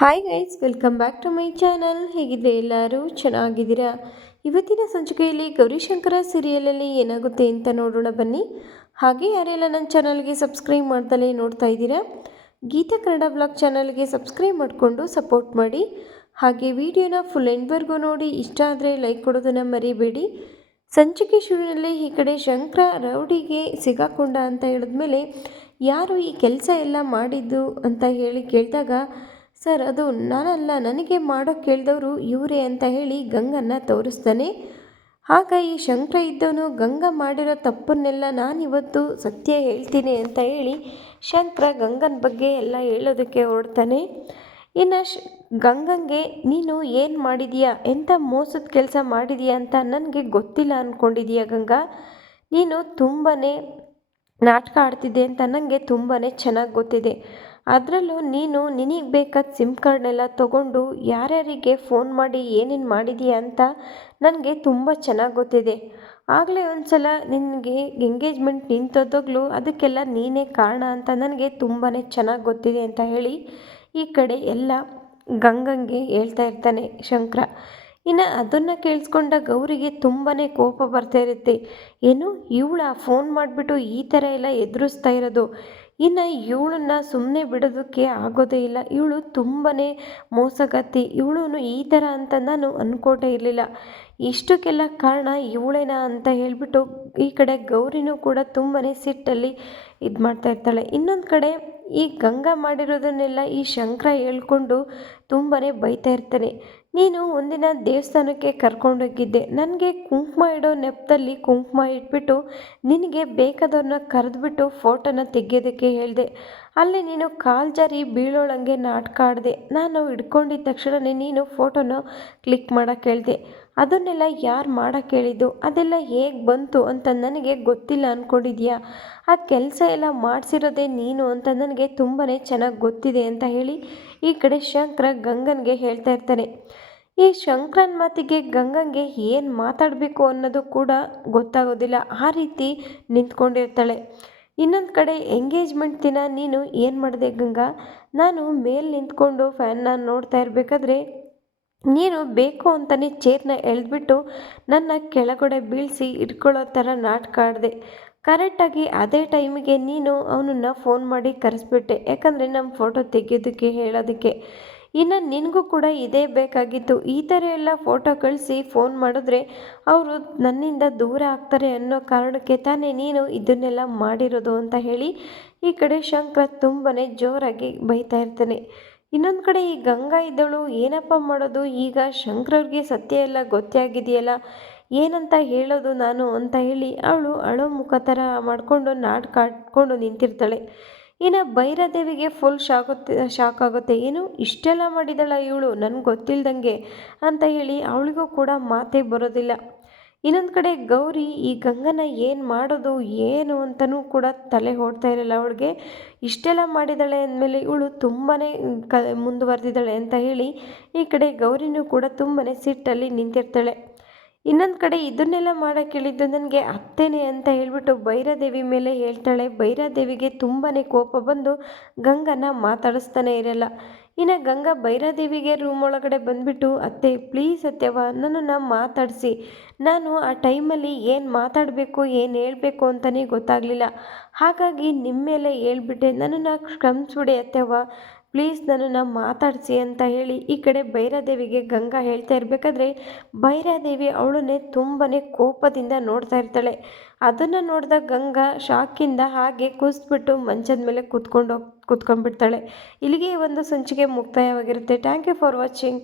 Hi guys welcome back to my channel ಹೇಗಿದ್ರೆ ಎಲ್ಲರೂ? ಚೆನ್ನಾಗಿದ್ದೀರಾ? ಇವತ್ತಿನ ಸಂಚಿಕೆಯಲ್ಲಿ ಗೌರಿಶಂಕರ ಸೀರಿಯಲಲ್ಲಿ ಏನಾಗುತ್ತೆ ಅಂತ ನೋಡೋಣ ಬನ್ನಿ. ಹಾಗೆ ಯಾರೆಲ್ಲ ನನ್ನ ಚಾನಲ್ಗೆ ಸಬ್ಸ್ಕ್ರೈಬ್ ಮಾಡ್ದಲೇ ನೋಡ್ತಾ ಇದ್ದೀರಾ, ಗೀತಾ ಕನ್ನಡ ಬ್ಲಾಗ್ ಚಾನಲ್ಗೆ ಸಬ್ಸ್ಕ್ರೈಬ್ ಮಾಡಿಕೊಂಡು ಸಪೋರ್ಟ್ ಮಾಡಿ. ಹಾಗೆ ವಿಡಿಯೋನ ಫುಲ್ ಎಂಡ್ವರೆಗೂ ನೋಡಿ, ಇಷ್ಟ ಆದರೆ ಲೈಕ್ ಕೊಡೋದನ್ನು ಮರಿಬೇಡಿ. ಸಂಚಿಕೆ ಶುರುವಿನಲ್ಲಿ ಈ ಕಡೆ ಶಂಕರ ರೌಡಿಗೆ ಸಿಗಾಕೊಂಡ ಅಂತ ಹೇಳಿದ್ಮೇಲೆ, ಯಾರು ಈ ಕೆಲಸ ಎಲ್ಲ ಮಾಡಿದ್ದು ಅಂತ ಹೇಳಿ ಕೇಳಿದಾಗ ಸರ್, ಅದು ನಾನಲ್ಲ, ನನಗೆ ಮಾಡೋ ಕೇಳಿದವರು ಇವರೇ ಅಂತ ಹೇಳಿ ಗಂಗನ್ನ ತೋರಿಸ್ತಾನೆ. ಆಗ ಈ ಶಂಕರ ಇದ್ದವನು, ಗಂಗ ಮಾಡಿರೋ ತಪ್ಪನ್ನೆಲ್ಲ ನಾನಿವತ್ತು ಸತ್ಯ ಹೇಳ್ತೀನಿ ಅಂತ ಹೇಳಿ ಶಂಕರ ಗಂಗನ ಬಗ್ಗೆ ಎಲ್ಲ ಹೇಳೋದಕ್ಕೆ ಹೊರಡ್ತಾನೆ. ಇನ್ನು ಶ್ ಗಂಗಂಗೆ ನೀನು ಏನು ಮಾಡಿದೀಯಾ ಎಂಥ ಮೋಸದ ಕೆಲಸ ಮಾಡಿದೀಯಾ ಅಂತ ನನಗೆ ಗೊತ್ತಿಲ್ಲ ಅಂದ್ಕೊಂಡಿದೀಯ ಗಂಗಾ. ನೀನು ತುಂಬಾ ನಾಟಕ ಆಡ್ತಿದ್ದೆ ಅಂತ ನನಗೆ ತುಂಬಾ ಚೆನ್ನಾಗಿ ಗೊತ್ತಿದೆ. ಅದರಲ್ಲೂ ನೀನು ನಿನಗೆ ಬೇಕಾದ ಸಿಮ್ ಕಾರ್ಡ್ನೆಲ್ಲ ತೊಗೊಂಡು ಯಾರ್ಯಾರಿಗೆ ಫೋನ್ ಮಾಡಿ ಏನೇನು ಮಾಡಿದೀಯ ಅಂತ ನನಗೆ ತುಂಬ ಚೆನ್ನಾಗಿ ಗೊತ್ತಿದೆ. ಆಗಲೇ ಒಂದು ಸಲ ನಿನಗೆ ಎಂಗೇಜ್ಮೆಂಟ್ ನಿಂತೋದಾಗಲೂ ಅದಕ್ಕೆಲ್ಲ ನೀನೇ ಕಾರಣ ಅಂತ ನನಗೆ ತುಂಬಾ ಚೆನ್ನಾಗಿ ಗೊತ್ತಿದೆ ಅಂತ ಹೇಳಿ ಈ ಕಡೆ ಎಲ್ಲ ಗಂಗಂಗೆ ಹೇಳ್ತಾ ಇರ್ತಾನೆ ಶಂಕರ. ಇನ್ನು ಅದನ್ನು ಕೇಳಿಸ್ಕೊಂಡ ಗೌರಿಗೆ ತುಂಬಾ ಕೋಪ ಬರ್ತಾ ಇರುತ್ತೆ. ಏನು, ಇವಳ ಫೋನ್ ಮಾಡಿಬಿಟ್ಟು ಈ ಥರ ಎಲ್ಲ ಎದುರಿಸ್ತಾ ಇರೋದು. ಇನ್ನು ಇವಳನ್ನ ಸುಮ್ಮನೆ ಬಿಡೋದಕ್ಕೆ ಆಗೋದೇ ಇಲ್ಲ. ಇವಳು ತುಂಬಾ ಮೋಸಗತ್ತಿ ಇವಳು ಈ ಥರ ಅಂತ ನಾನು ಅನ್ಕೋಟೇ ಇರಲಿಲ್ಲ. ಇಷ್ಟಕ್ಕೆಲ್ಲ ಕಾರಣ ಇವಳೇನಾ ಅಂತ ಹೇಳಿಬಿಟ್ಟು ಈ ಕಡೆ ಗೌರಿನೂ ಕೂಡ ತುಂಬಾ ಸಿಟ್ಟಲ್ಲಿ ಇದು ಮಾಡ್ತಾ ಇರ್ತಾಳೆ. ಇನ್ನೊಂದು ಕಡೆ ಈ ಗಂಗಾ ಮಾಡಿರೋದನ್ನೆಲ್ಲ ಈ ಶಂಕರ ಹೇಳ್ಕೊಂಡು ತುಂಬಾ ಬೈತಾ ಇರ್ತಾನೆ. ನೀನು ಒಂದಿನ ದೇವಸ್ಥಾನಕ್ಕೆ ಕರ್ಕೊಂಡೋಗಿದ್ದೆ. ನನಗೆ ಕುಂಕುಮ ಇಡೋ ನೆಪದಲ್ಲಿ ಕುಂಕುಮ ಇಟ್ಬಿಟ್ಟು ನಿನಗೆ ಬೇಕಾದವ್ರನ್ನ ಕರೆದ್ಬಿಟ್ಟು ಫೋಟೋನ ತೆಗೆಯೋದಕ್ಕೆ ಹೇಳಿದೆ. ಅಲ್ಲಿ ನೀನು ಕಾಲು ಜಾರಿ ಬೀಳೋಳಂಗೆ ನಾಟಕ ಆಡಿದೆ. ನಾನು ಹಿಡ್ಕೊಂಡಿದ್ದ ತಕ್ಷಣವೇ ನೀನು ಫೋಟೋನ ಕ್ಲಿಕ್ ಮಾಡೋಕ್ಕೆ ಹೇಳಿದೆ. ಅದನ್ನೆಲ್ಲ ಯಾರು ಮಾಡೋಕ್ಕೆ ಹೇಳಿದ್ದು ಅದೆಲ್ಲ ಹೇಗೆ ಬಂತು ಅಂತ ನನಗೆ ಗೊತ್ತಿಲ್ಲ ಅಂದ್ಕೊಂಡಿದ್ಯಾ ಆ ಕೆಲಸ ಎಲ್ಲ ಮಾಡಿಸಿರೋದೇ ನೀನು ಅಂತ ನನಗೆ ತುಂಬಾ ಚೆನ್ನಾಗಿ ಗೊತ್ತಿದೆ ಅಂತ ಹೇಳಿ ಈ ಕಡೆ ಶಂಕರ ಗಂಗನ್ಗೆ ಹೇಳ್ತಾ ಇರ್ತಾನೆ. ಈ ಶಂಕರನ ಮಾತಿಗೆ ಗಂಗಂಗೆ ಏನು ಮಾತಾಡಬೇಕು ಅನ್ನೋದು ಕೂಡ ಗೊತ್ತಾಗೋದಿಲ್ಲ. ಆ ರೀತಿ ನಿಂತ್ಕೊಂಡಿರ್ತಾಳೆ. ಇನ್ನೊಂದು ಕಡೆ ಎಂಗೇಜ್ಮೆಂಟ್ ದಿನ ನೀನು ಏನು ಮಾಡಿದೆ ಗಂಗಾ? ನಾನು ಮೇಲೆ ನಿಂತ್ಕೊಂಡು ಫ್ಯಾನ್ನ ನೋಡ್ತಾ ಇರಬೇಕಾದ್ರೆ ನೀನು ಬೇಕು ಅಂತಲೇ ಚೇರ್ನ ಎಳೆದ್ಬಿಟ್ಟು ನನ್ನ ಕೆಳಗಡೆ ಬೀಳಿಸಿ ಇಟ್ಕೊಳ್ಳೋ ಥರ ನಾಟಕ ಆಡಿದೆ. ಕರೆಕ್ಟಾಗಿ ಅದೇ ಟೈಮಿಗೆ ನೀನು ಅವನನ್ನು ಫೋನ್ ಮಾಡಿ ಕರೆಸ್ಬಿಟ್ಟೆ. ಯಾಕಂದರೆ ನಮ್ಮ ಫೋಟೋ ತೆಗೆಯೋದಕ್ಕೆ, ಹೇಳೋದಕ್ಕೆ. ಇನ್ನು ನಿನಗೂ ಕೂಡ ಇದೇ ಬೇಕಾಗಿತ್ತು. ಈ ಥರ ಎಲ್ಲ ಫೋಟೋ ಕಳಿಸಿ ಫೋನ್ ಮಾಡಿದ್ರೆ ಅವರು ನನ್ನಿಂದ ದೂರ ಆಗ್ತಾರೆ ಅನ್ನೋ ಕಾರಣಕ್ಕೆ ತಾನೇ ನೀನು ಇದನ್ನೆಲ್ಲ ಮಾಡಿರೋದು ಅಂತ ಹೇಳಿ ಈ ಕಡೆ ಶಂಕರ ತುಂಬಾ ಜೋರಾಗಿ ಬೈತಾ ಇರ್ತಾನೆ. ಇನ್ನೊಂದು ಕಡೆ ಈ ಗಂಗಾ ಇದ್ದಳು, ಏನಪ್ಪ ಮಾಡೋದು? ಈಗ ಶಂಕರವ್ರಿಗೆ ಸತ್ಯ ಎಲ್ಲ ಗೊತ್ತೇ ಆಗಿದೆಯಲ್ಲ ಏನಂತ ಹೇಳೋದು ನಾನು ಅಂತ ಹೇಳಿ ಅವಳು ಅಳೋ ಮುಖ ಥರ ಮಾಡಿಕೊಂಡು ನಾಟಕ ಆಡ್ಕೊಂಡು ನಿಂತಿರ್ತಾಳೆ. ಇನ್ನು ಭೈರದೇವಿಗೆ ಫುಲ್ ಶಾಗುತ್ತೆ ಶಾಕ್ ಆಗುತ್ತೆ. ಏನು ಇಷ್ಟೆಲ್ಲ ಮಾಡಿದಳ ಇವಳು? ನನಗೆ ಗೊತ್ತಿಲ್ದಂಗೆ ಅಂತ ಹೇಳಿ ಅವಳಿಗೂ ಕೂಡ ಮಾತೇ ಬರೋದಿಲ್ಲ. ಇನ್ನೊಂದು ಕಡೆ ಗೌರಿ, ಈ ಗಂಗನ ಏನು ಮಾಡೋದು, ಏನು ಅಂತಲೂ ಕೂಡ ತಲೆ ಓಡ್ತಾ ಇರಲಿಲ್ಲ ಅವಳಿಗೆ ಇಷ್ಟೆಲ್ಲ ಮಾಡಿದ್ದಾಳೆ ಅಂದಮೇಲೆ ಇವಳು ತುಂಬಾ ಕ, ಮುಂದುವರೆದಿದ್ದಾಳೆ ಅಂತ ಹೇಳಿ ಈ ಕಡೆ ಗೌರಿನೂ ಕೂಡ ತುಂಬಾ ಸಿಟ್ಟಲ್ಲಿ ನಿಂತಿರ್ತಾಳೆ. ಇನ್ನೊಂದು ಕಡೆ ಇದನ್ನೆಲ್ಲ ಮಾಡೋಕ್ಕೆ ಹೇಳಿದ್ದು ನನಗೆ ಅತ್ತೇನೆ ಅಂತ ಹೇಳ್ಬಿಟ್ಟು ಭೈರಾದೇವಿ ಮೇಲೆ ಹೇಳ್ತಾಳೆ. ಭೈರಾದೇವಿಗೆ ತುಂಬಾ ಕೋಪ ಬಂದು ಗಂಗನ ಮಾತಾಡಿಸ್ತಾನೆ ಇರಲ್ಲ. ಇನ್ನು ಗಂಗಾ ಭೈರಾದೇವಿಗೆ ರೂಮ್ ಒಳಗಡೆ ಬಂದುಬಿಟ್ಟು, ಅತ್ತೆ ಪ್ಲೀಸ್ ಅತ್ತೆವ ನನ್ನನ್ನು ಮಾತಾಡಿಸಿ. ನಾನು ಆ ಟೈಮಲ್ಲಿ ಏನು ಮಾತಾಡಬೇಕು, ಏನು ಹೇಳಬೇಕು ಅಂತಲೇ ಗೊತ್ತಾಗಲಿಲ್ಲ. ಹಾಗಾಗಿ ನಿಮ್ಮ ಮೇಲೆ ಹೇಳ್ಬಿಟ್ಟೆ. ನನ್ನನ್ನು ಕ್ಷಮಿಸ್ಬಿಡಿ ಅತ್ತೆವ ಪ್ಲೀಸ್ ನನ್ನನ್ನು ಮಾತಾಡಿಸಿ ಅಂತ ಹೇಳಿ ಈ ಕಡೆ ಭೈರಾದೇವಿಗೆ ಗಂಗಾ ಹೇಳ್ತಾ ಇರಬೇಕಾದ್ರೆ ಭೈರಾದೇವಿ ಅವಳನ್ನೇ ತುಂಬಾ ಕೋಪದಿಂದ ನೋಡ್ತಾ ಇರ್ತಾಳೆ. ಅದನ್ನು ನೋಡಿದ ಗಂಗಾ ಶಾಕಿಂದ ಹಾಗೆ ಕುಸ್ಬಿಟ್ಟು ಮಂಚದ ಮೇಲೆ ಕೂತ್ಕೊಂಡು ಕೂತ್ಕೊಂಡ್ಬಿಡ್ತಾಳೆ. ಇಲ್ಲಿಗೆ ಒಂದು ಸಂಚಿಕೆ ಮುಕ್ತಾಯವಾಗಿರುತ್ತೆ. Thank you for watching